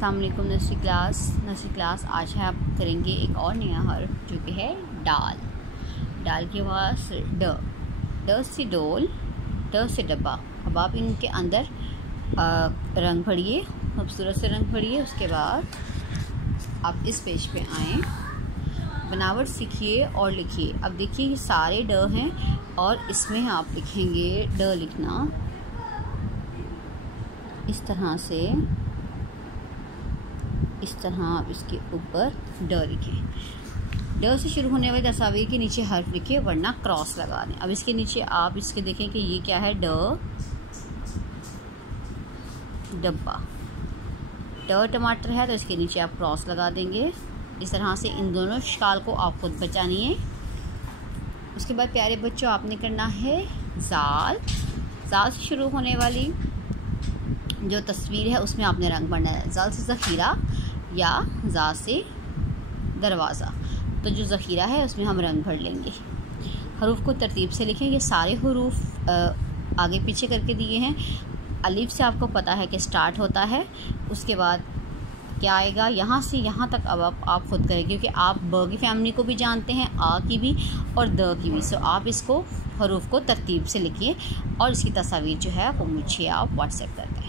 अस्सलाम वालेकुम। Nursery class आज है आप करेंगे एक और नया हर्फ जो कि है डाल। डाल के बाद ड से डोल, ड से डब्बा। अब आप इनके अंदर रंग भरिए, खूबसूरत से रंग भरिए। उसके बाद आप इस पेज पे आएँ, बनावट सीखिए और लिखिए। अब देखिए ये सारे ड हैं और इसमें आप लिखेंगे ड लिखना इस तरह से, इस तरह आप इसके ऊपर ड लिखें। ड से शुरू होने वाले तस्वीर के नीचे हर्फ लिखिए वरना क्रॉस लगा दें। अब इसके नीचे आप इसके देखें कि ये क्या है, ड डब्बा। ड टमाटर है तो इसके नीचे आप क्रॉस लगा देंगे। इस तरह से इन दोनों शक्ल को आप खुद बचानिए। उसके बाद प्यारे बच्चों आपने करना है जाल। जाल से शुरू होने वाली जो तस्वीर है उसमें आपने रंग भरना है। जाल से ज़ख़ीरा या जा से दरवाज़ा। तो जो ज़ख़ीरा है उसमें हम रंग भर लेंगे। हरूफ को तरतीब से लिखें। ये सारे हरूफ आगे पीछे करके दिए हैं। अलिफ से आपको पता है कि स्टार्ट होता है, उसके बाद क्या आएगा यहाँ से यहाँ तक। अब आप खुद करें क्योंकि आप ब की फैमिली को भी जानते हैं, आ की भी और द की भी। सो आप इसको हरूफ को तरतीब से लिखिए और इसकी तस्वीर जो है वो मुझे आप व्हाट्सएप कर दें।